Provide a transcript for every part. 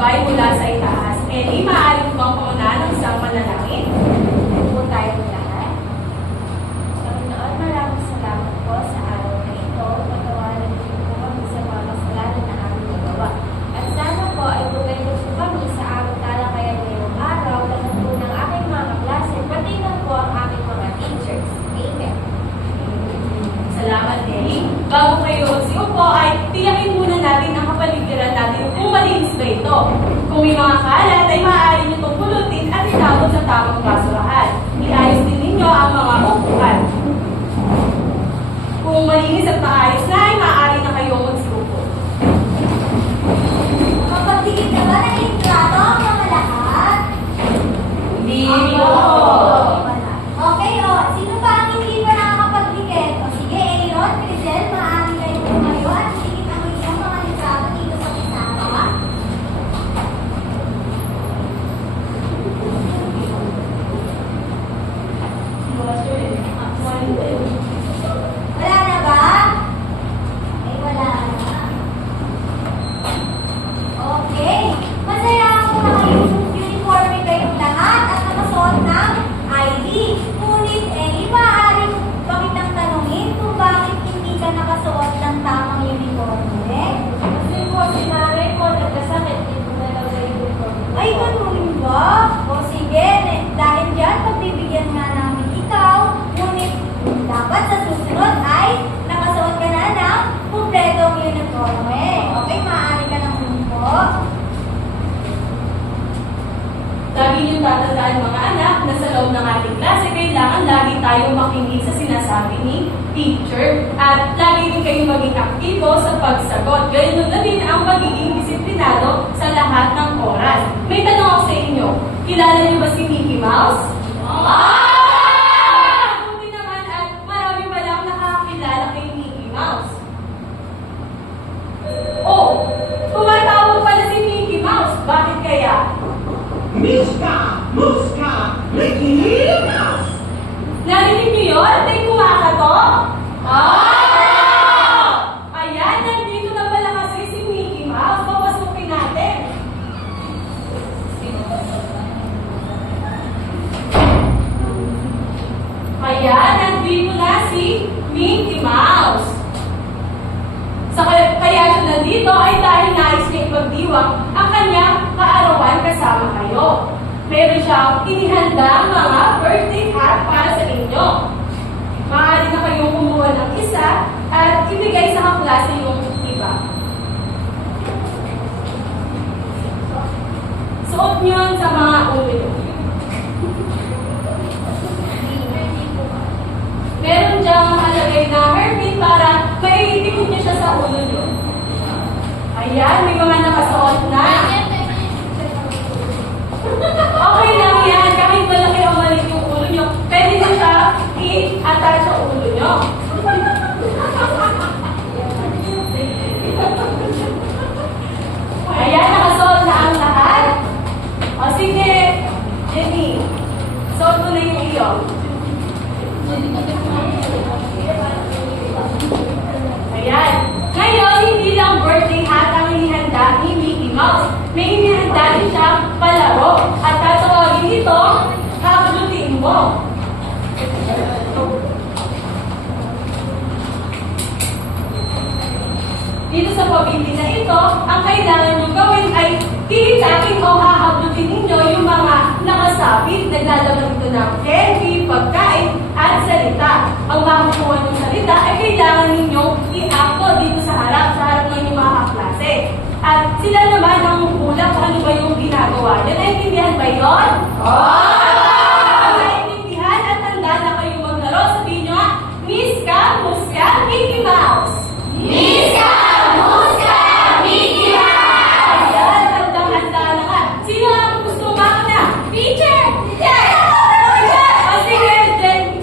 gabay mula sa itaas. Eli, maaari mo bang pamunahan ng isang panalangin? Po tayo lahat. Panginoon, maraming salamat po sa araw na ito. Patawarin niyo po kami sa mga kasalanan na aming nagawa. At sana po ay bumalik po kami sa aming talakayan ngayong araw, lahat po ng aking mga kaklase, pati na po ang aming mga teachers. Amen. Salamat, Eli. Bago kayo magsiupo ay tiyakin muna natin ang kapaligiran natin kung malinis ba ito. Kung may mga kalat ay maaari nyo itong pulutin at itapon sa tamang basurahan. Iayos din ninyo ang mga upuan. Kung malinis at maayos na ay maaari na kayong magsiupo. Kapagtigit na ba ng intrato ang mga lahat? Hindi Ako. po. Okay, sino ba ang hindi pa nakakapagdikit? O sige, Aaron, Crisel, maaari kayo tumayo at sige na yung mga litrato dito sa pisara. Wala na ba? Ay, wala na. Okay. Masaya ako na uniforme kayong lahat at nakasuot ng ID. Ngunit, maaari ba kitang tanungin kung bakit hindi ka nakasuot ng tamang uniforme? Kasi po, sinanay ko, nagkasakit, hindi ko nalaga yung uniforme. Ay, ganun ba? O sige, dahil dyan, pagbibigyan nga namin ikaw, ngunit dapat sa susunod ay nakasuot ka na ng kumpletong uniforme. Okay, maaari ka ng po. Lagi niyong tatandaan mga anak na sa loob ng ating klase, kailangan lagi tayong makinig sa sinasabi ni teacher at lagi din kayong maging aktibo sa pagsagot. Gayun na din ang pagiging disiplinado sa lahat ng oras. May tanong ako sa inyo, kilala niyo ba si Mickey Mouse? Buti naman at marami palang nakakakilala kay Mickey Mouse. Oh, tumatawag pala si Mickey Mouse. Bakit kaya? Miska, Muska, Mickey Mouse! Narinig niyo yun? May kumakatok? Ayan, nandito na pala kasi si Mickey Mouse. Papasukin natin. Ayan, nandito na si Mickey Mouse. Kaya siya nandito ay dahil nais niya ipagdiwang ang kanyang kaarawan kasama kayo. Meron siyang inihandang mga birthday hat para sa inyo. Maaari na kayong kumuha ng isa at ibigay sa kaklase yung iba. Suot niyo yun sa mga ulo niyo. Meron diyang nakalagay na hermit para maiitikot niyo siya sa ulo niyo. Ayan, may mga nakasuot na. Okay lang yan. Kahit malaki o maliit yung ulo nyo, pwede na siya i-attach sa ulo nyo. Ayan, nakasuot na ang lahat. O sige, Jenny, suot mo na yung iyo. Ayan. Ngayon, hindi lang birthday hat ang inihanda ni Mickey Mouse. May inihanda din siyang palaro. At tatawagin ito, hablutin mo. Dito sa pabili na ito, ang kailangan nyo gawin ay tihitakin o hahablutin ninyo yung mga nakasabit. Naglalaman ito ng candy, pagkain, at salita. Ang makukuha ng salita ay kailangan ninyong i-acto dito sa harap ng inyong mga kaklase. At sila naman ang mula kung ano ba yung ginagawa nyo. Naintindihan ba yun? Naintindihan at handa na kayong maglaro. Sabihin nyo nga, Miska, Muska, Mickey Mouse! Miska! Muska! Mickey Mouse! Ayan, handang-handa na nga. Sino ang gusto makina? Teacher! Teacher! O sige, Jenny.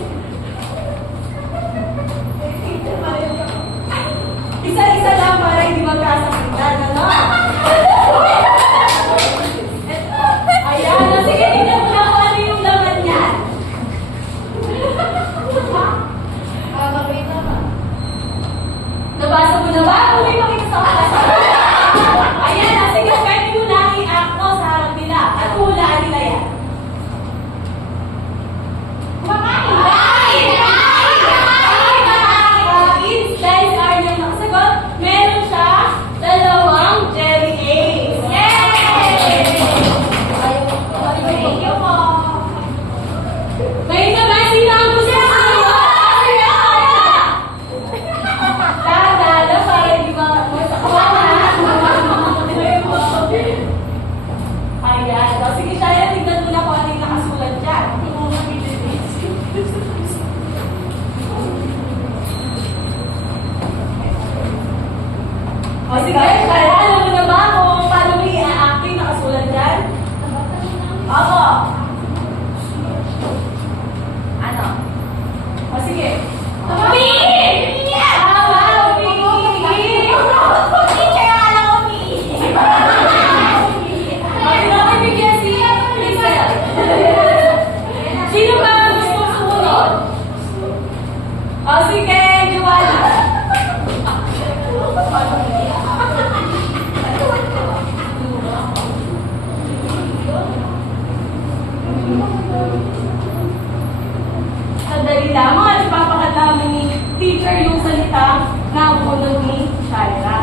Isa-isa lang para hindi magkasakitan, ano? Ayan, o sige, tingnan mo na kung ano yung laman niyan. Nabasa mo na ba? Kung may makita sa kalas. Ayan, sige, pwede mo na O sige, kaya alam mo na ba kung paano mo i-acting nakasulat dyan? Opo. Ano? O sige. Tama! Tama! Teacher, akala ko Sino ba ang gusto sumunod? O sige, Juana. Sandali lamang at ipapakalaman ni teacher yung salita na bunod ni Shaira.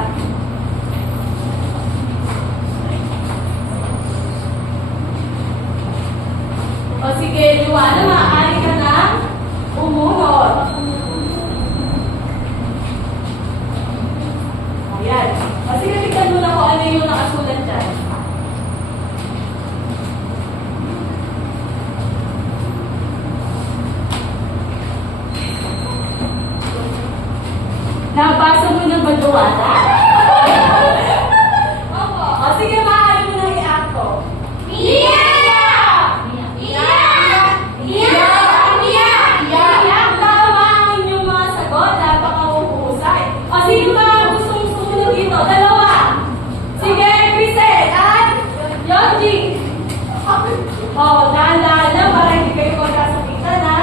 O sige, Juana, maaari ka na umunod. Ayan. O sige, tignan mo na kung ano yung nakasulat dyan. Nabasa mo na ba, Juana? Opo. O sige, maaari mo na i-act ko. Tama ang inyong mga sagot. Napakahuhusay. O sino ba ang gustong sumunod dito? Dalawa. Sige, Crisel at Yonji. O, dahan-dahan lang para hindi kayo magkasakitan, ha?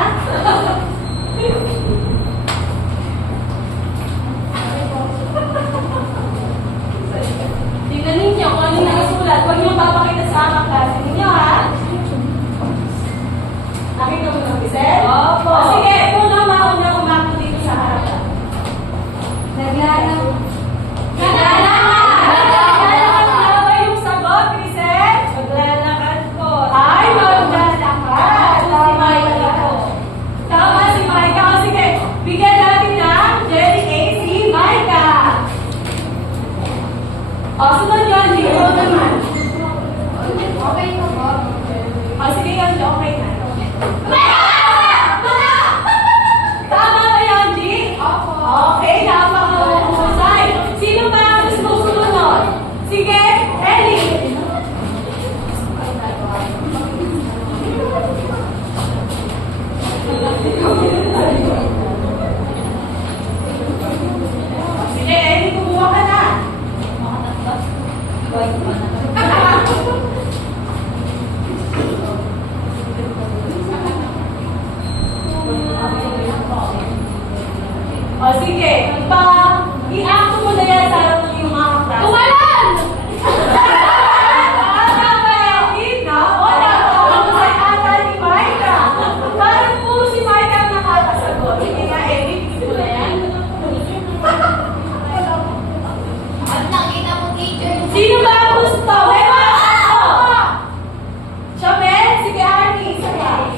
Tingnan ninyo kung ano yung nakasulat. Huwag niyo papakita sa mga klase ninyo, ha? Nakita mo na, Crisel? Opo. O sige, ito na mauna umakto dito sa harapan. Naglalakad na ba yung sagot, Crisel? Maglalakad po. Ay, maglalakad. Tama yun. Tama si Maika. O sige, bigyan natin ng Jelly A si Maika. O, sunod yun. Hindi ko naman. Okay po po. O, sige yun. Okay na. Tama ba yun, G? Opo. Okay, napakahusay. Sino ba ang gusto sumunod? Sige, Ellie. Sige, Ellie, kumuha ka na. O sige, i-act mo na yan sa harap ng iyong mga kaklase. Tumalan! Tama ba yan, Tina? Wala po. Ang ata ni Maika. Parang puro si Maika ang nakakasagot. Hindi nga, Eric. Hindi mo na yan. At nakita mo, teacher, Sino ba ang gusto? May mga gusto! Chomel, sige, Arnie. Sabay.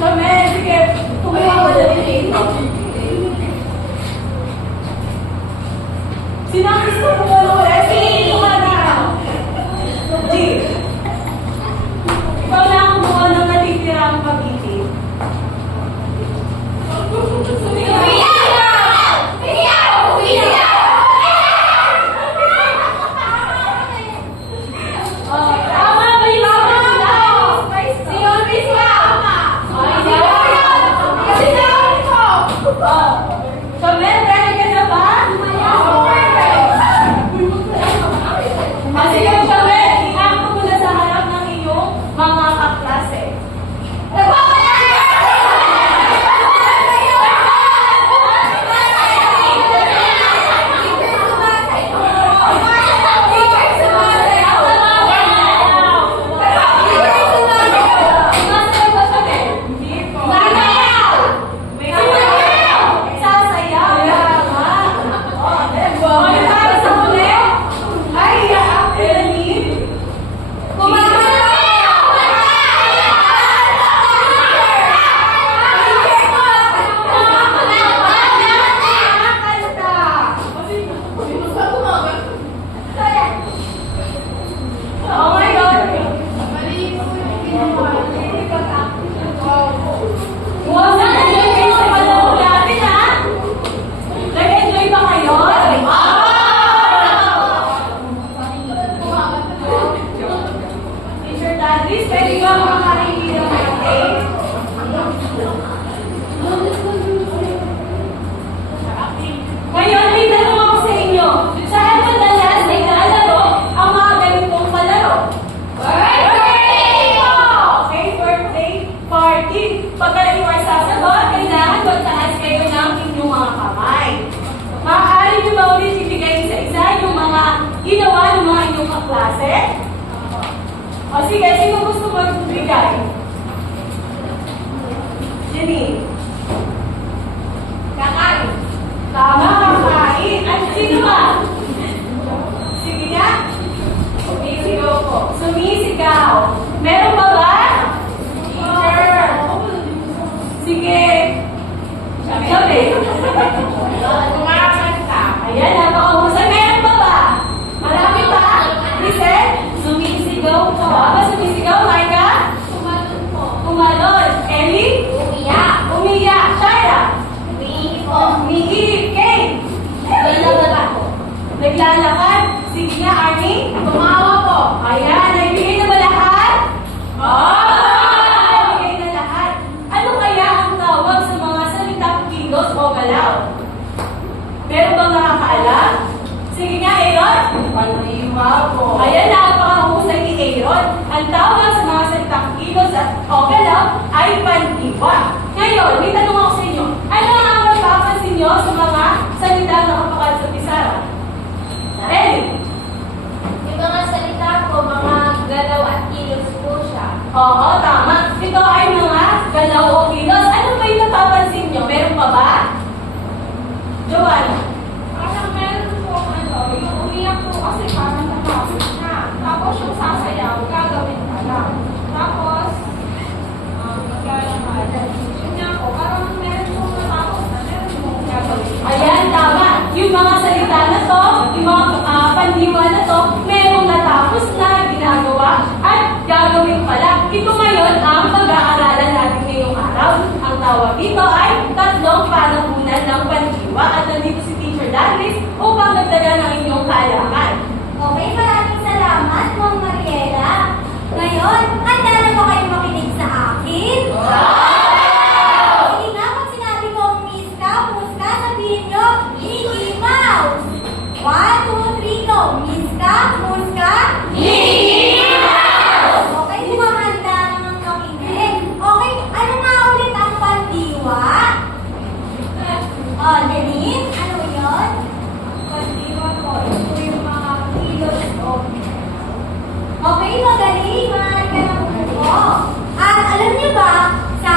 Chomel, sige. Kumuha ko na din dito. Sino ang gusto mo ulit? Sige, kumuha na. G. Ikaw na ang kumuha ng natitirang pag-ibig. Tama ba yung Chomel, ready ka na ba? Ngayon, may tanong ako sa inyo. Saan madalas naglalaro ang mga ganitong palaro? Okay, birthday party. Pagka ikaw ay sasagot, kailangan magtaas kayo ng inyong mga kamay. Maaari niyo ba ulit ibigay sa isa yung mga ginawa ng mga inyong kaklase? O sige, sino gusto magbigay? Jenny. Kakain. Tama, kakain. At sino ba? Sige nga. Sumisigaw po. Sumisigaw. Meron ba ba? Teacher. Sige. Sabi. Kumakanta. Ayan, napakahusay. Meron ba ba? Marami pa? Listen. Sumisigaw po. Ba sumisigaw, Micah? Tumalon po. Tumalon. Ellie? Umiyak. Umiyak. Shara? Umiihi po. Umiihi. Kay? Naglalakad po. Naglalakad? Sige nga, Arnie? Tumawa po. Ayan, naibigay na ba lahat? Naibigay na lahat. Ano kaya ang tawag sa mga salitang kilos o galaw? Meron bang nakakaalam? Sige nga, Aaron? Pandiwa po. Ayan, napakahusay ni Aaron. Ang tawag sa mga salitang kilos at o galaw ay pandiwa. Ngayon, may tanong ako sa inyo. Ano ang napapansin nyo sa mga salitang nakapakal sa pisara? Ellie? Yung mga salita po, mga galaw at kilos po siya. Oo, tama. Ito ay mga galaw o kilos. Ano ba yung napapansin nyo? Meron pa ba? Joanna? Parang meron po yung umiyak po kasi parang natapos na. Tapos yung sasayaw, gagawin ka lang. Tapos, maglalakad. Yun nga po, parang meron po natapos na, meron po gagawin. Ayan, tama. Yung mga salita na to, yung mga pandiwa na to, merong natapos na ginagawa at gagawin pala. Ito ngayon ang pag-aaralan natin ngayong araw. Ang tawag dito ay tatlong panahunan ng pandiwa at nandito si Teacher Darius upang nagdagan ng inyong kaalaman. Okay, maraming salamat, Ma'am Mariela. Ngayon, handa na ba kayo makinig sa akin? Sige nga, pag sinabi ko, Miss ka, Muska, sabihin nyo, Mickey Mouse. 1, 2, 3, go. Miss ka, Muska, Mickey Mouse. Okay, humahanda naman makinig. Okay, ano nga ulit ang pandiwa? Janine, ano yun? Pandiwa po, ito yung mga kilos o Okay, magaling. Maaari ka na po. At alam niyo ba, sa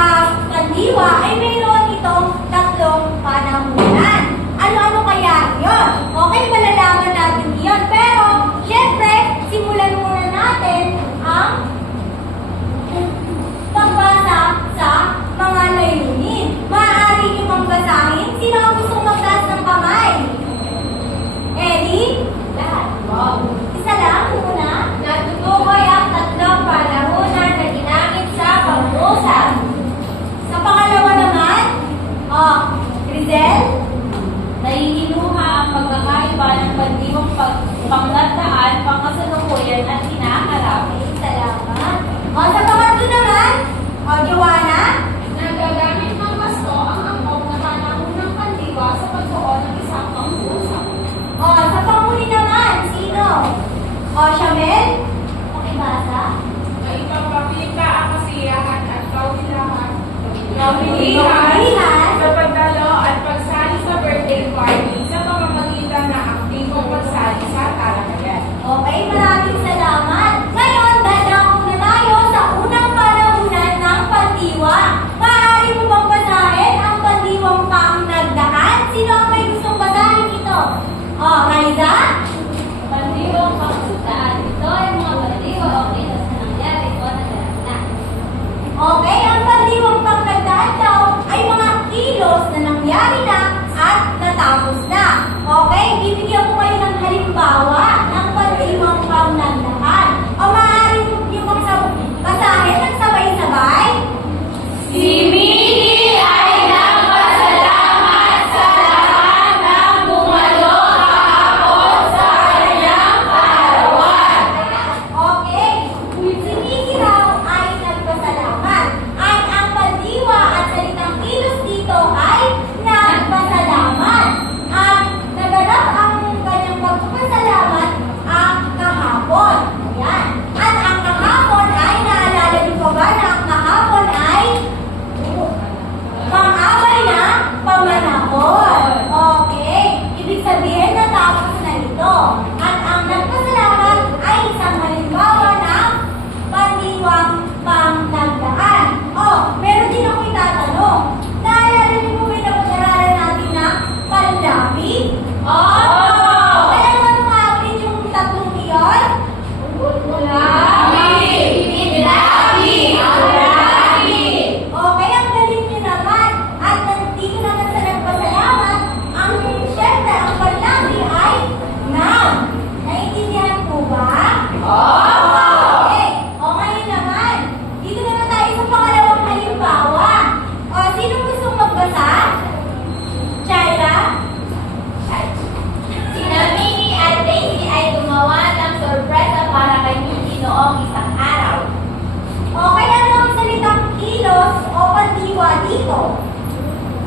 pandiwa ay mayroon itong tatlong panahunan. Ano-ano kaya yun? Okay, malalaman natin yun. Pero, syempre, simulan muna natin ang pagbasa sa mga layunin. Maaari niyo bang basahin? Sino ang gustong magtaas ng kamay? Ellie? Lahat. Isa lang muna. Natutukoy ang tatlong panahunan na ginamit sa pangusap. Sa pangalawa naman, Rizel? Naiinuha ang pagkakaiba ng pandiwang panglataan, pangkasalukuyan at hinaharap. Salamat. Sa pangatlo naman, Joanna? nagagamit ng basto ang angkop na panahon ng pandiwa sa pagsuot ng isang pangusap. Sa panghuli naman, sino? Shamel? Pakibasa? Ay ipapakita ang kasiyahan at kawilahan. Kawilahan. Sa pagdalo at pagsali sa birthday party sa pamamagitan ng aktibong pagsali sa talakayan. Okay, maraming salamat. Ngayon, dadako na tayo sa unang panahunan ng pandiwa. Maaari mo bang basahin ang pandiwang pangnagdaan? Sino ang may gustong basahin ito? Raisa? Pandiwang panglataan. Ito ay mga pandiwa o kilos na nangyari o naganap na. Okay, ang pandiwang pangnagdaan daw ay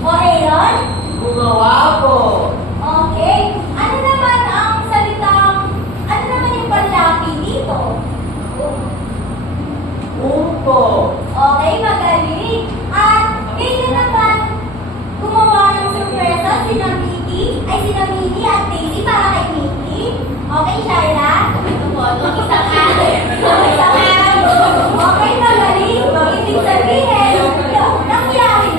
O Aaron? Gumawa po. Okay. Ano naman yung panlapi dito? Upo. Okay, magaling. At ngayon naman, gumawa ng sorpresa sina Minnie at Daisy para kay Mickey. Okay, Shaila? Isang araw. Okay, magaling. Ibig sabihin, nangyari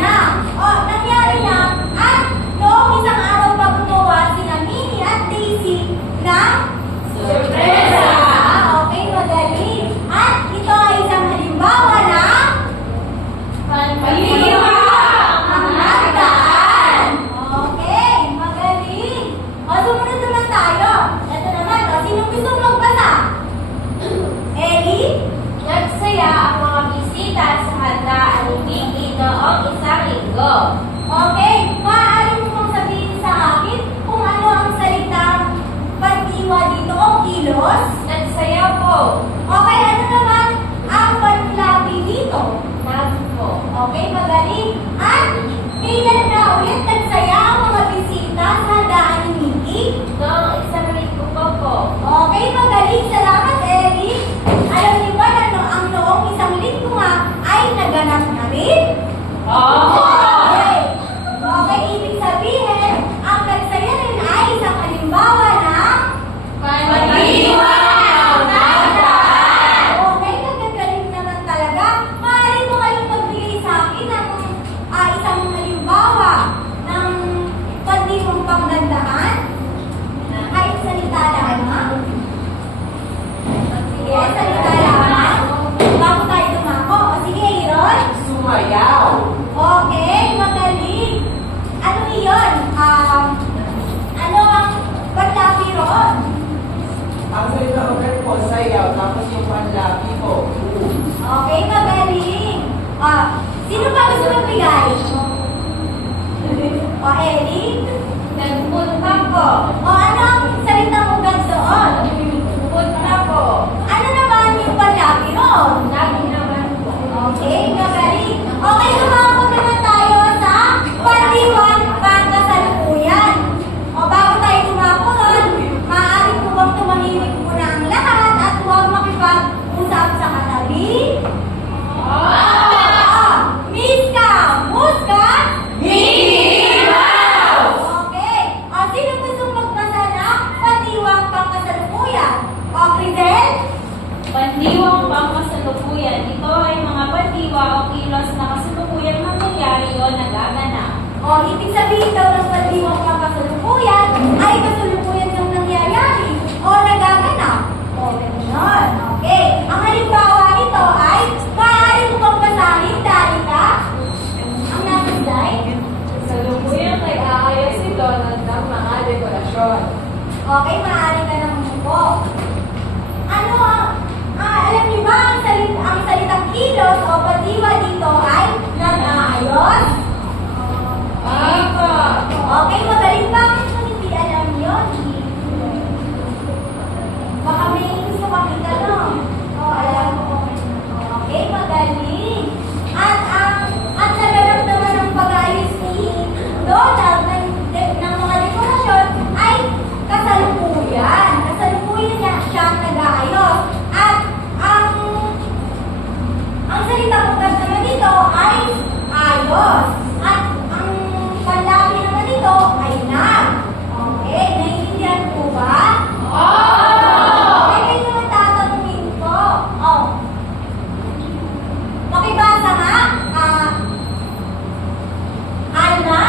na. At noong isang araw pa gumawa sina Minnie at Daisy ng sorpresa. Okay, magaling. At ito ay isang halimbawa na Pandiwa ang nagdaan. Okay, magaling. O, sumunod naman tayo. Ito naman, sino gusto magbasa? Ellie? Nagsaya ang mga bisita sa handaan ni Mickey noong isang linggo. Okay, maaari mo bang sabihin sa akin kung ano ang salitang pandiwa dito o kilos? Nagsaya po. Okay, ano naman ang panlapi dito? Nagpo. Okay, magaling. At kailan na ulit nagsaya ang mga bisita sa handaan ni Mickey? Noong isang linggo po. Okay, magaling. Salamat, Ellie. Alam niyo ba na ang noong isang linggo nga ay naganap na rin? Okay. Okay, ibig sabihin, ang nagsaya rin ay isang halimbawa na Pandiwa ang nagdaan. okay, nagagaling naman talaga. Maaari mo kayong magbigay sa akin ng isang halimbawa ng pandiwang panggandaan? Kahit salita lamang? Sige, salita lamang. Bago tayo tumako. O sige, Aaron. Sumayaw. Okay, magaling. Ano iyon? Ano ang panlapi roon? Ang salita ko rin po, sayaw. Tapos yung panlapi ko. Okay, magaling. Sino pa gusto magbigay? O, Ellie? Nagpunta po. O, ano ang salitang ugat doon? Punta po. Ano naman yung panlapi roon? Lagi naman po. Okay, magaling. Okay, sumabog naman tayo sa pandiwang pangkasalukuyan. O bago tayo tumako nun, maaari po bang tumahimik muna ang lahat at huwag makipag-usap sa katabi? Miska! Muska! Okay. O sino gusto magbasa ng pandiwang pangkasalukuyan? O, Crisel? Pandiwang pangkasalukuyan. Ito ay mga pandiwa o kilos na kasalukuyang nangyayari o nagaganap. O, ibig sabihin daw ng pandiwang pangkasalukuyan ay kasalukuyan yung nangyayari o nagaganap. O, gano'n. Okay. Ang halimbawa nito ay maaari mo bang basahin, Danica? Ang nasa slide? Salukuyang nag-aayos si Donald ng mga dekorasyon. Okay, maaari ka nang po. Ano alam niyo ba ang salitang kilos o pandiwa dito ay nag-aayos? Okay, magaling. Bakit mo hindi alam yun? Baka may gusto kang itanong. O, alam mo. Okay, magaling. At naganap naman ang pag-aayos ni Donald ng mga dekorasyon ay kasalukuyan. Kasalukuyan niya siya ang nag-aayos. At ang salitang ugat naman dito ay ayos. At ang panlapi naman dito ay nag. Okay, naiintindihan po ba? Okay, kayo naman tatanungin ko. Makibasa nga. Alma?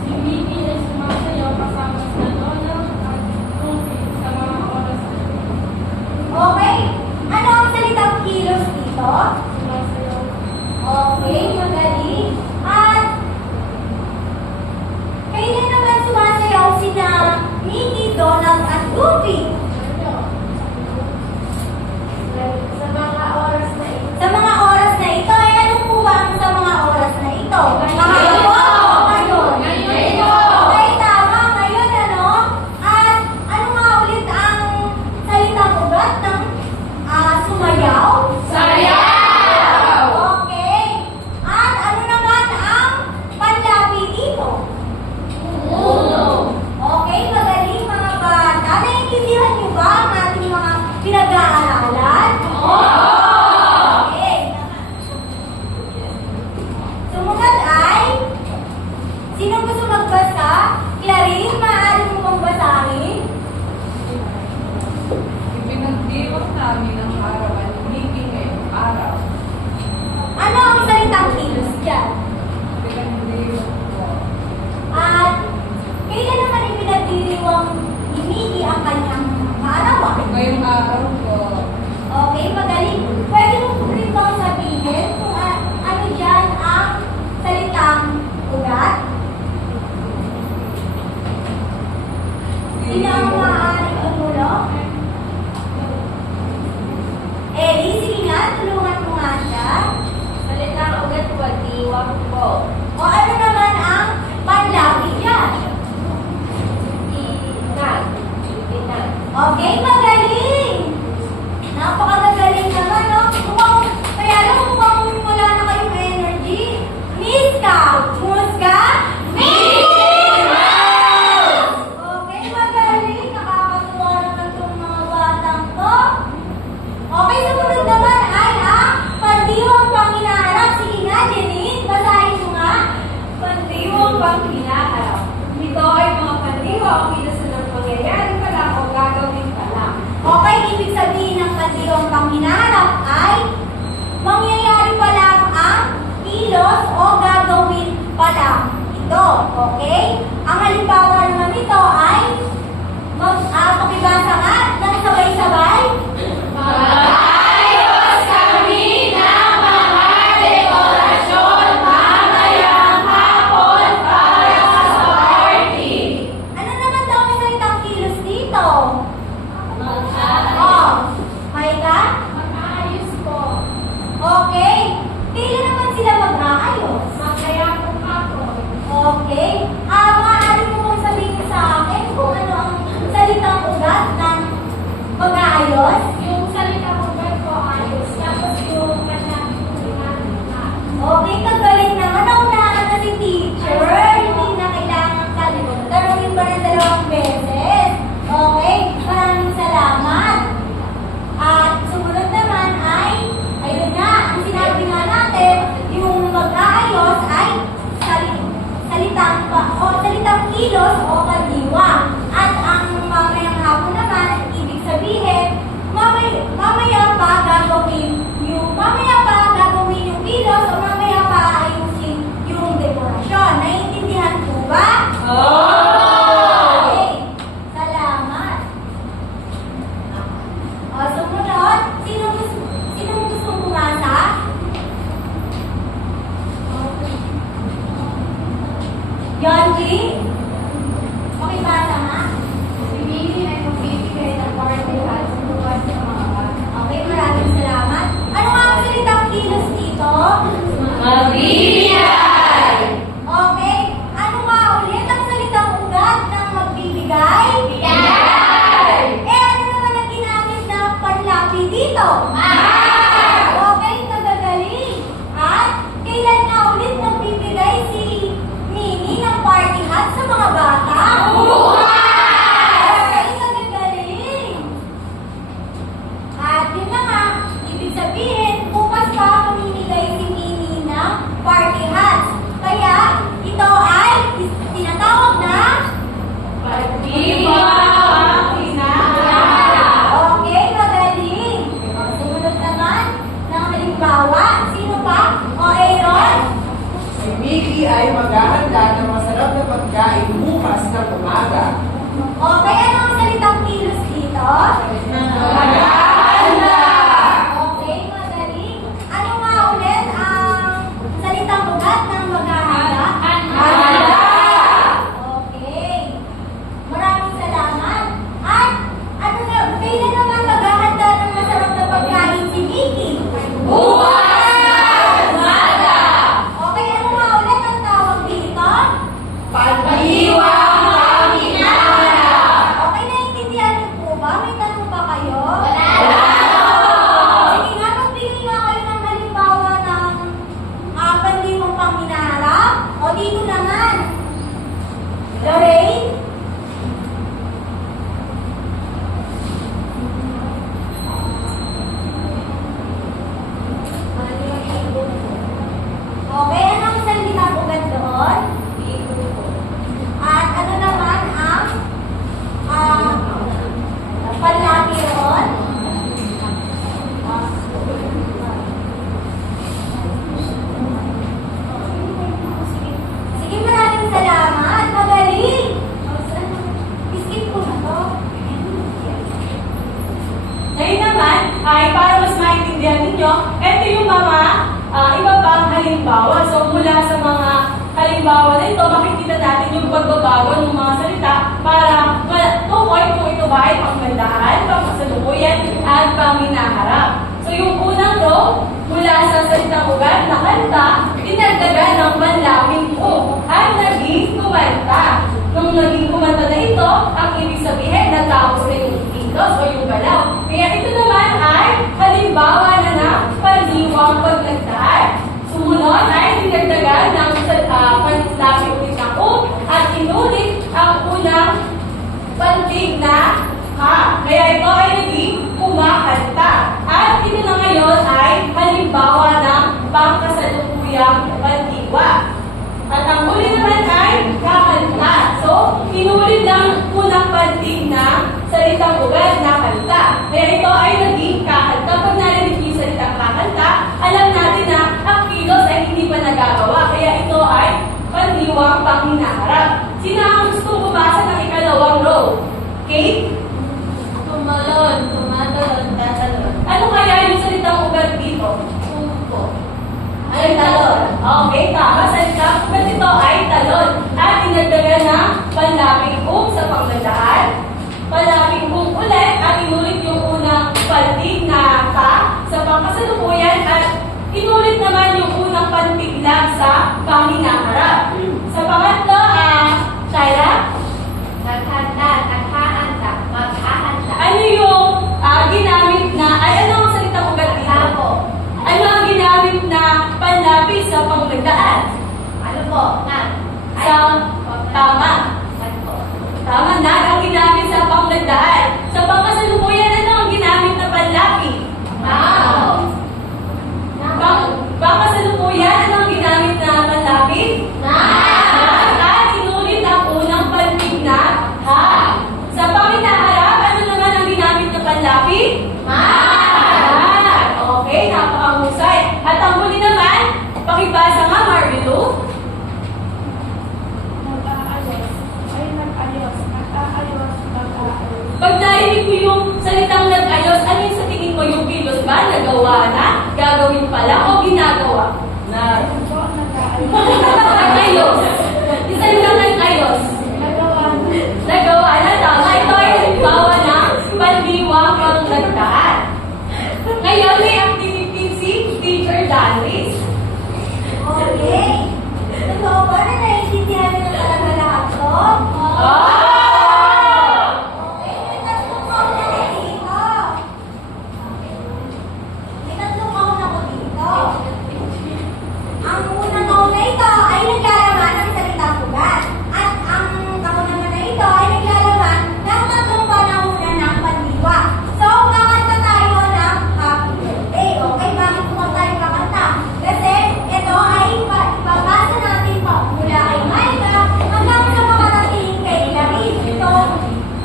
Si Mickey ay sumasayaw kasama sa Donald at Goofy sa mga oras na Okay. Ano ang salitang kilos dito? sumasayaw. Okay, magaling. At kailan naman sumasayaw sina Mickey, Donald at Goofy? Sa mga oras na ito. Sa mga oras na ito, ay ano po ba ang sa mga oras na ito? Ngayon. Okay, tama. Ngayon, ano? At ano nga ulit ang salitang ugat ng sumayaw? Sayaw! Okay. At ano naman ang panlapi Clarín, maaari mo bang basahin? Ipinagdiwang namin ang arawan ni ngayong araw. Ano ang salitang kilos dyan? Ipinagdiwang ko. At kailan naman ipinagdiriwang ni Miki ang kanyang kaarawan? Ngayong araw ko. Okay, magaling. Pwede mo po rin bang sabihin kung ano dyan ang salitang ugat? Sino ang maaaring umulo? Ellie, sige nga, tulungan mo nga siya. Salitang ugat po, diwang po. O ano naman ang panlabi dyan? Itinag. Itinag. Okay, magaling! Napakagaling naman, no? Kaya lang mukhang wala na kayong energy. Miss ka! Muska! Okay, magaling. Nakakatuwa naman itong mga batang to. Okay, sumunod naman ay ang pandiwang panginaharap. Sige nga, Jenny, basahin mo nga. Pandiwang pang hinaharap. Ito ay mga pandiwa o kilos na ng pangyayari pa lang o gagawin pa lang. Okay, ibig sabihin ng pandiwang panginaharap ay mangyayari pa lang ang kilos o gagawin pa lang ito. Okay? Ang halimbawa naman nito ay pakibasa nga ng sabay-sabay. Maayos kami ng mga dekorasyon mamayang hapon para sa party. Ano naman daw ang salitang kilos dito? Mag-aayos. Oh, may ka? Mag-aayos po. Okay. Kailan naman sila mag-aayos? Masaya po ako. Okay. Maaari mo kong sabihin sa akin kung ano ang salitang ugat ng mag-aayos? Yung salita ko ba po ayos? Tapos yung panlabi ko ginagawa. Okay, kagaling naman. Naunahan na si teacher. Hindi na kailangan kalimutan. Tanungin pa ng 2 beses. Okay, maraming salamat. At sumunod naman ay, ayun nga, ang sinabi nga natin, yung mag-aayos ay salitang kilos o kadiwa. At ang mamayang hapon naman, ibig sabihin, mamaya pa gagawin yung kilos o mamaya pa ayusin yung dekorasyon. Naiintindihan po ba? Okay. Salamat. O, sumunod. Sino gustong bumasa? Yonji? Pakibasa nga. Si Mimi ay magbibigay ng party hats bukas sa mga bata. Okay, maraming salamat. Ano nga ang salitang kilos dito? Magbibigay. Okay. Ano nga ulit ang salitang ugat ng magbibigay? Bigay. Ano naman ang ginamit na panlapi dito? Okay, nagagaling. At kailan nga ulit nagbibigay si Mimi ng party hat sa mga bata? Okay, nagagaling. At yun na nga, ibig sabihin, bukas pa mamimigay si Mimi ng party hats. Kaya, ito ay tinatawag na Pandiwang hinaharap. okay, magaling. Sumunod naman ng halimbawa, sino pa? O Aaron? Si Mickey ay maghahanda ng masarap na pagkain bukas ng umaga. Okay, ano ang salitang kilos dito? Maghahanda. Okay, magaling. Ano nga ulit ang salitang ugat ng maghahanda? Handa. Okay. Maraming salamat. At ano na, kailan naman maghahanda ng masarap na pagkain si Mickey? Bukas na umaga. Okay, ano nga ulit ang tawag dito? Pandiwang pang hinaharap. Okay, naiintindihan niyo po ba? May tanong pa ay para mas maintindihan ninyo, ito yung mga iba pang halimbawa. So mula sa mga halimbawa na ito, makikita natin yung pagbabago ng mga salita para matukoy kung ito ba ay pangmandaan, pangkasalukuyan, at panginaharap. So yung unang row, mula sa salitang ugat na kanta, dinagdagan ng panlaping o at naging kumanta. Nung naging kumanta na ito, ang ibig sabihin natapos na yung kilos o yung galaw. Kaya ito naman ay halimbawa na ng pandiwang paglagdaan. Sumunod ay dinagdagan ng panlaping ulit ng o at inulit ang unang pantig na ha. Kaya ito ay naging kumakanta. At ito na ngayon ay halimbawa ng pangkasalukuyang pandiwa. At ang huli naman ay kakanta. So, inulit lang unang pantig na salitang ugat na kanta. Kaya ito ay naging kakanta. Pag narinig yung salitang kakanta, alam natin na ang kilos ay hindi pa nagagawa. Kaya ito ay pandiwang panghinaharap. Sino ang gusto bumasa ng ikalawang row? Kate? Tumalon, tumalon, tatalon. Ano kaya yung salitang ugat dito? Umpo. Ay, talon. Okay, tama. Salitang ugat ito ay talon. At dinagdagan ng panlaping sa panglandaan. Panlaping ulit at inulit yung unang pantig na ka sa pangkasalukuyan at inulit naman yung unang pantig lang sa panginaharap. Sa pangatlo, Shaira? Maghanda, naghahanda, maghahanda. Ano yung ginamit na, ano ang salitang ugat dito? Tabo. Ano ang ginamit na panlapis sa panglandaan? Ano po? Na. Sa tama. Ano po? Tama na ang ginamit sa panglandaan. Sa pangkasalukuyan, ano ang ginamit na panlapi? Now. Pangkasalukuyan, ano ang ginamit na panlapi? At inulit ang unang pantig na ha. Sa panginaharap, ano naman ang ginamit na panlapi? Okay, napakahusay. At ang huli naman, pakibasa nga, Marilo. Nag-aayos. Ay, nag-ayos. Nag-aayos. Nag-aayos. Pag narinig ko yung salitang nag-ayos, ano yung sa tingin mo yung kilos ba? Nagawa na? Gagawin pa lang o ginagawa? Ano po? Nag-aayos. Nag-ayos. Yung salitang nag-ayos. Nagawa na. Nagawa na, tama. Ito ay halimbawa ng pandiwang panglagdaan. Ngayon, may activity si Teacher Danlis. Okay. Totoo ba na naiintindihan niyo talaga lahat to? Okay, may tatlong count ako dito. May tatlong count ako dito. Ang unang count na ito ay naglalaman ng salitang ugat. At ang count naman na ito ay naglalaman ng tatlong panahunan ng pandiwa. So, kakanta tayo ng happy birthday. Okay, bakit kung tayo kakanta? Kasi ito ay ipabasa natin pa mula kay Micah hanggang sa makarating kay Larry. Ito,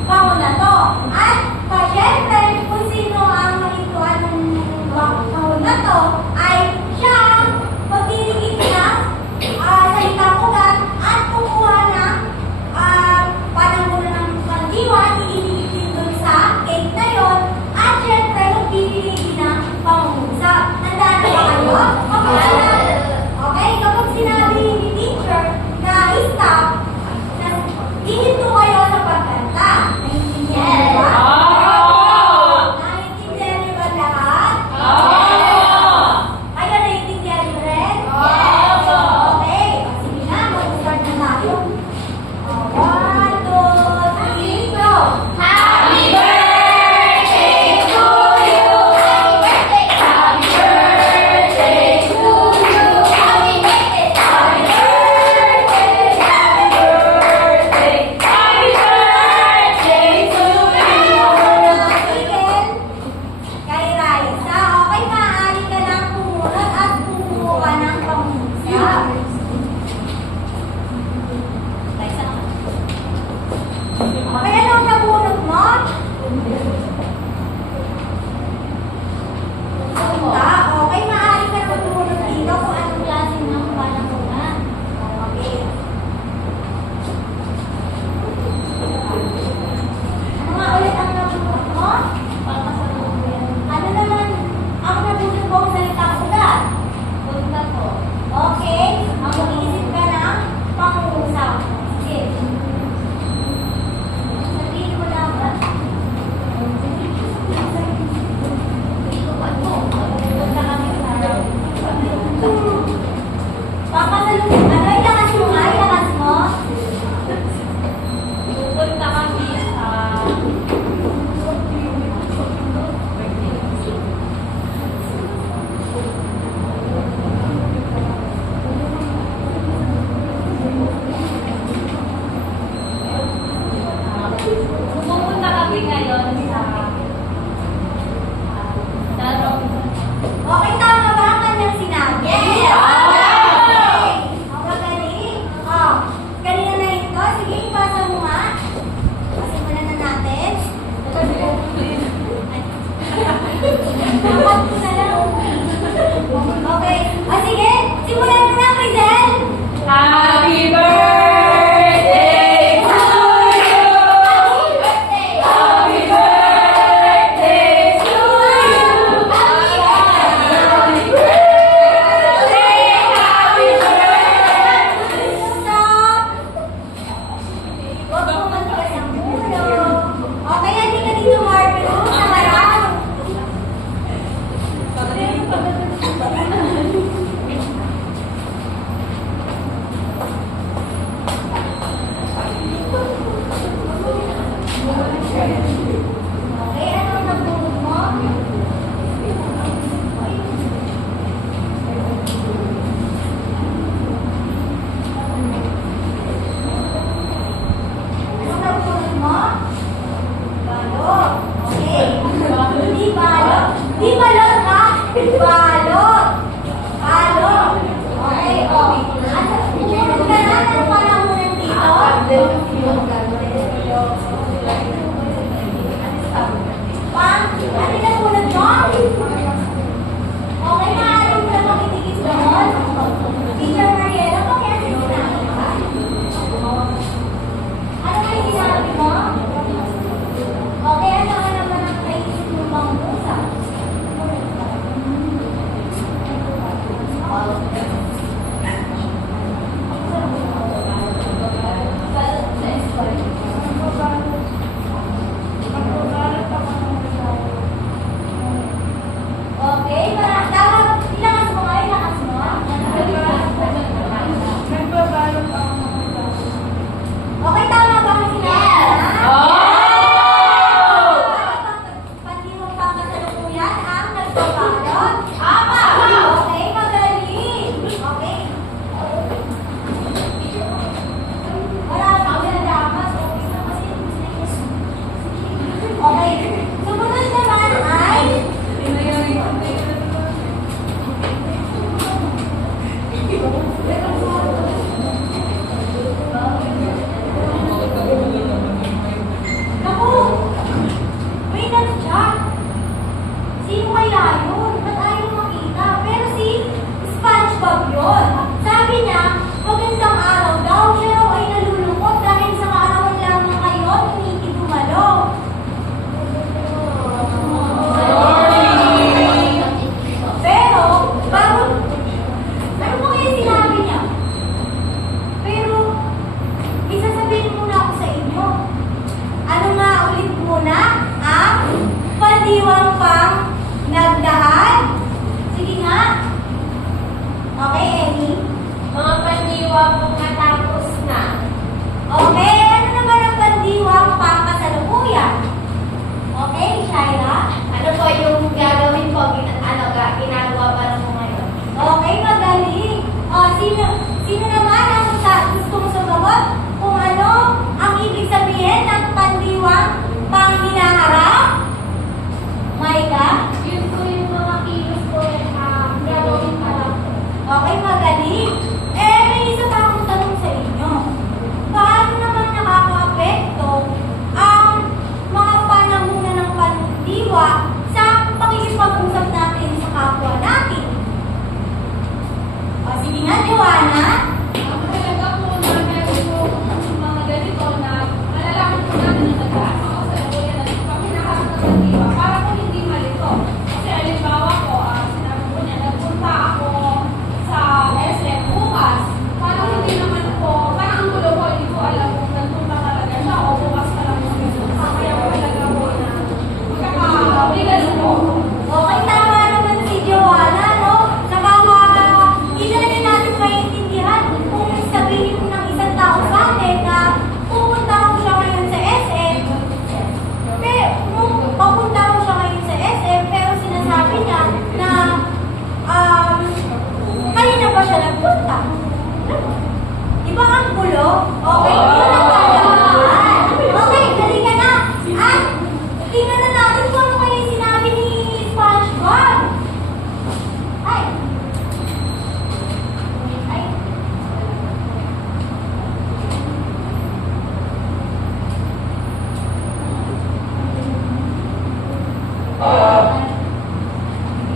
count na to. At syempre, kung sino ang malituan ng count na to, ay siya ang magdidikit ng salitang ugat at kukuha ng panahunan ng pandiwa at ididikit dun sa cake na yon. At syempre, magbibigay din ng pangungusap. Handa na ba kayo? Okay, kapag sinabi ni teacher na stop, hihinto kayo sa pagkanta. Naiintindihan niyo ba? Naiintindihan niyo ba lahat? Kayo naiintindihan niyo rin? Okay, sige na, mag-start na tayo. 1, 2, 3, go! Happy birthday to you! Happy birthday! Happy birthday to you! Happy birthday! Happy birthday! Happy birthday! Happy na. Okay, ano naman ang pandiwang pangkasalukuyan? Okay, Shaira? Ano po yung gagawin ko? Ginagawa pa lang po ngayon. Okay, magaling. O, sino naman ang gusto mo sumagot kung ano ang ibig sabihin ng pandiwang panghinaharap? Maika? Yun po yung mga kilos po gagawin pa lang po. Okay, magaling. Eh, may isa pa akong tanong sa inyo. Paano naman nakaka-apekto ang mga panamunan ng pandiwa sa pakikipag-usap natin sa kapwa natin? O, sige nga, Joanna. Ang talaga po na meron po mga ganito na malalaman po natin na nagkaan sa kasalukuyan at pag hinaharap ng pandiwa para po hindi malito. Kasi halimbawa po, sinabi po niya, nagpunta ako sa SM bukas. Parang hindi naman po, parang ang gulo ko, hindi ko alam kung nagpunta talaga siya o bukas pa lang yung nagpunta. Kaya po talaga po na magkakabigas po. Okay, tama naman si Joanna, no? Hindi na rin natin maintindihan kung sabihin ng isang tao sa atin na pupunta ko siya ngayon sa SM. Papunta ko siya ngayon sa SM, pero sinasabi niya na kanina pa siya nagpunta. Diba ang gulo? Okay, yun ang kalaman. Okay, dali ka na. At tingnan na natin kung ano kaya sinabi ni SpongeBob. Ay. Ay.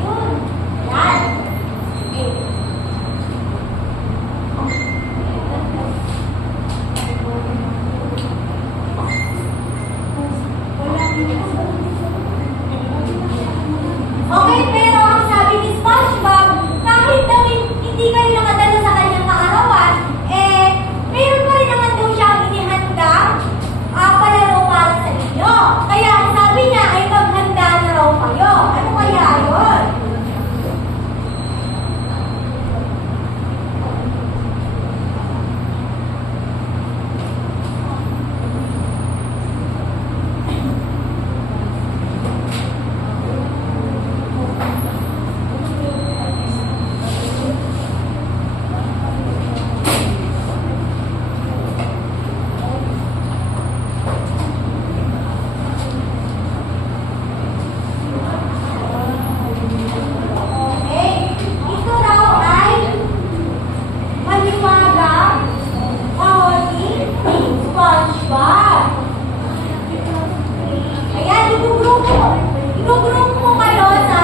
Yun. Yan. Sige. Okay, pero ang sabi ni SpongeBob, kahit daw hindi kayo nakadala sa kanyang kaarawan, meron pa rin naman daw siyang inihandang palaro para sa inyo. Kaya ang sabi niya ay maghanda na raw kayo. Ano kaya yun? Okay, ito raw ay maliwagang kahoni ni SpongeBob. Ayan, igugrupo ko kayo sa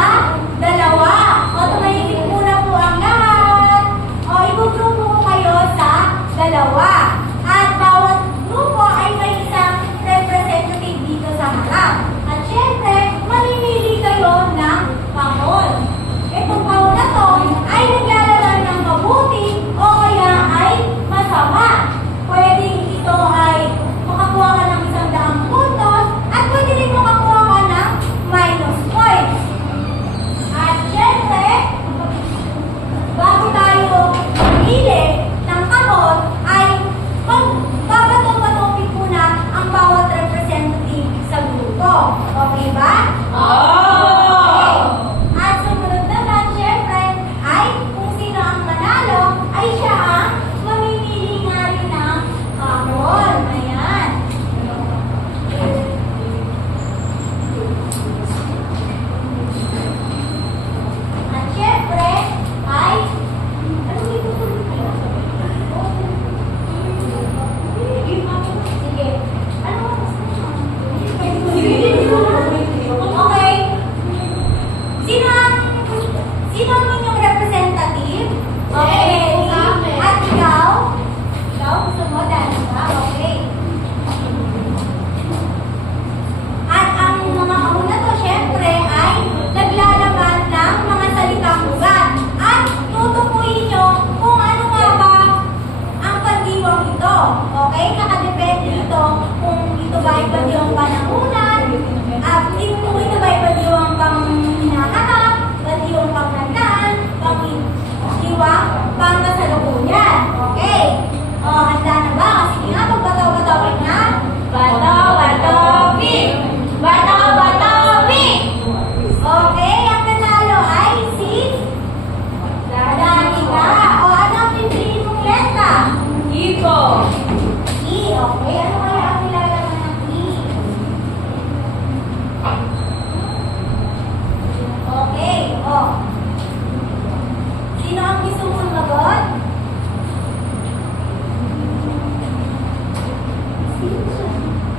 dalawa. O, tumahimik muna po ang lahat. O, igugrupo ko kayo sa dalawa. At bawat grupo ay may isang representative dito sa harap. At syempre, mamimili kayo ng kahon. Itong kahon na to ay naglalaman ng mabuti o kaya ay masama. Pwedeng ito ay makakuha ka ng 100 puntos at pwede rin makakuha ka ng minus points. At syempre, bago tayo mamili ng kahon, ay magbabato-batopin muna ang bawat representative sa grupo. Okay ba? Okay. At sumunod naman, syempre, ay kung sino ang manalo, ay siya ang mamimili nga rin ng kahon. Ayan. At syempre, ay ano itutuloy kayo? Sige. Ano ang gusto mo? Okay. Sino ang inyong representative? Okay. At ikaw? Ikaw? Gusto mo dahil ka? Okay. At ang mga kahon na to, syempre, ay naglalaman ng mga salitang ugat. At tutukuyin nyo kung ano nga ba ang pandiwang ito. Okay? Nakadepende ito kung ito ba ay pandiwang panahunan, at kung ito ba ay pandiwang pang hinaharap, pandiwang panghandaan, pandiwang pangkasalukuyan. Okay? O, handa na ba? E, okay. Ano kaya ang nilalaman ng E? Okay, oh. Sino ang gusto mong sumagot?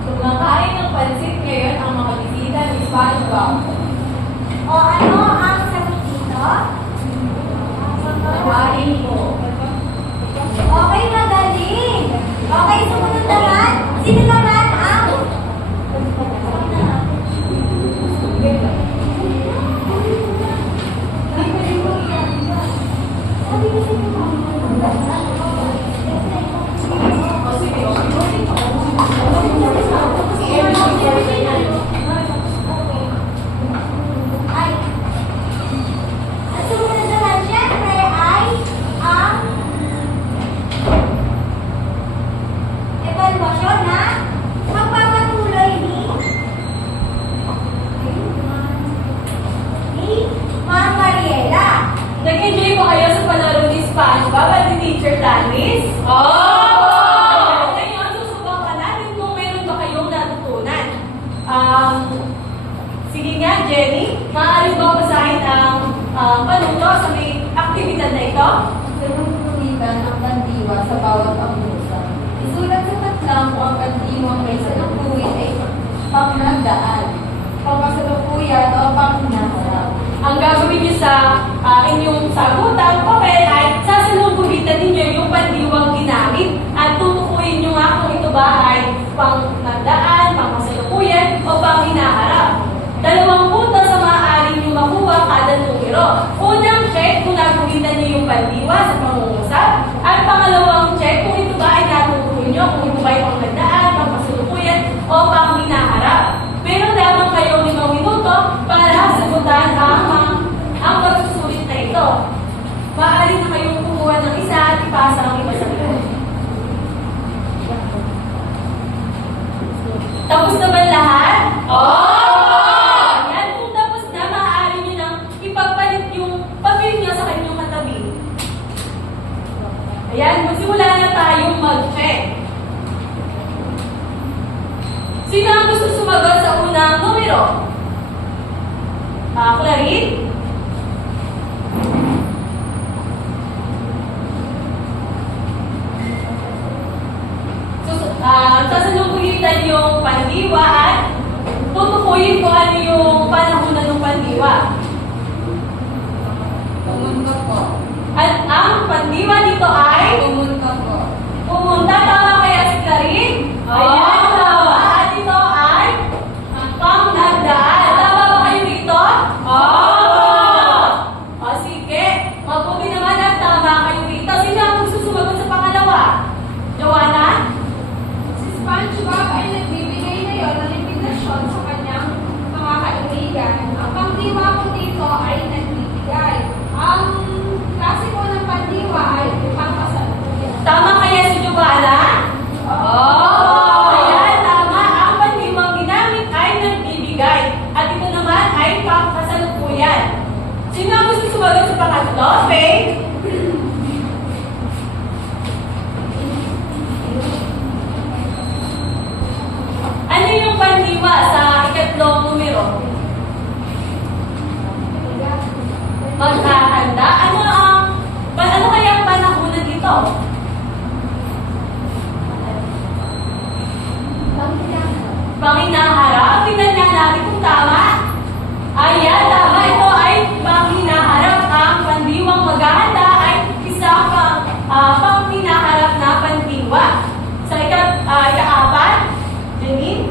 Kumakain ng pansit ngayon ang mga bisita ni SpongeBob. O ano ang sagot dito? Kumain po. Okay, magaling. Okay, sumunod naman. Sino naman ang... Ay. Ang sumunod naman, syempre, ay ang evaluation na magpapatuloy ni Ma'am Mariela. Nag-enjoy po kayo sa panaro ni SpongeBob at ni Teacher Tanis? Ngayon, susubukan ka natin kung meron ba kayong natutunan. Sige nga, Jenny, maaari ba basahin ang panuto sa may aktibidad na ito? Sinusulitan ang pandiwa sa bawat pangmusa. Isulat sa tatlang kung ang pandiwang may salukuyan ay pangnagdaan, pangkasalukuyan o panghinaharap. Ang gagawin niyo sa inyong sagutan, papel ay sasalubuhitan ninyo yung pandiwang ginamit at tutukuyin niyo nga kung ito ba ay pangnagdaan, pangkasalukuyan o panghinaharap. 2 puntos sa maaari niyo makuha kada numero. Unang check kung naguhitan niyo yung pandiwa sa pangungusap. At pangalawang check kung ito ba ay natutukoy niyo, kung ito ba ay panghandaan, pangkasalukuyan o panghinaharap. Meron lamang kayong 5 minuto para sagutan ang pagsusulit na ito. Maaari na kayong kumuha ng isa at ipasa ang iba sa likod. Tapos na ba lahat? Yan, kung tapos na, maaari nyo nang ipagpalit yung papel nyo sa kanyang katabi. Ayan, magsimula na tayong mag-check. Sino ang gusto sumagot sa unang numero? Clarice? Sasalubuhitan yung pandiwa at tutukuyin ko ano yung panahunan ng pandiwa. Pumunta po. At ang pandiwa dito ay Pumunta po. pumunta. Tama kaya si Clarice? Ayan, tama. At ito ay pangnagdaan. Tama ba kayo dito? O sige, mabuti naman at tama kayo dito. Sino ang gusto sumagot sa pangalawa? Joanna? Si SpongeBob ay nagbibigay ngayon ng imbitasyon sa kanyang mga kaibigan. Ang pandiwa ko dito ay nagbibigay. Ang klase ko ng pandiwa ay pangkasalukuyan. Tama kaya si Joanna? Ayan, tama. Ang pandiwang ginamit ay nagbibigay. At ito naman ay pangkasalukuyan. Sino ang gusto sumagot sa pangatlo? Faith? Ano yung pandiwa sa ikatlong numero? Maghahanda. Ano kaya ang panahunan dito? Panghinaharap. Tingnan nga natin kung tama. Ayan, tama. Ito ay panghinaharap. Ang pandiwang maghahanda ay isang panghinaharap na pandiwa. Sa ika-apat, Janine?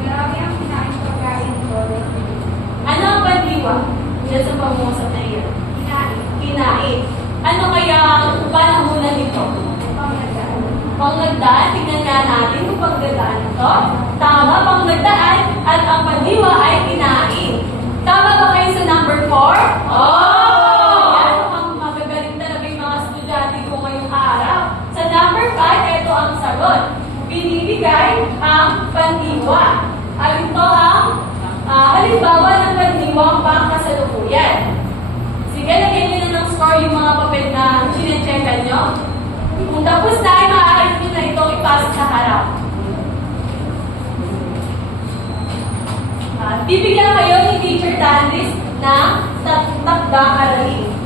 Marami ang kinain pagkain ko. Ano ang pandiwa? Diyan sa pangungusap na iyan. Kinain. Ano kaya ang panahunan nito? Pangnagdaan. Tingnan nga natin kung pangnagdaan ito. Tama, pangnagdaan. At ang pandiwa ay kinain. Tama ba kayo sa number 4? Yan, mukhang magagaling talaga yung mga estudyante ko ngayong araw. Sa number 5, ito ang sagot. Binibigay ang pandiwa. At ito ang halimbawa ng pandiwang pangkasalukuyan. Sige, lagyan nyo na ng score yung mga papel na Kung tapos na, ay maaari nyo na itong ipasok sa harap. At bibigyan kayo ni Teacher Dandis ng takda aralin.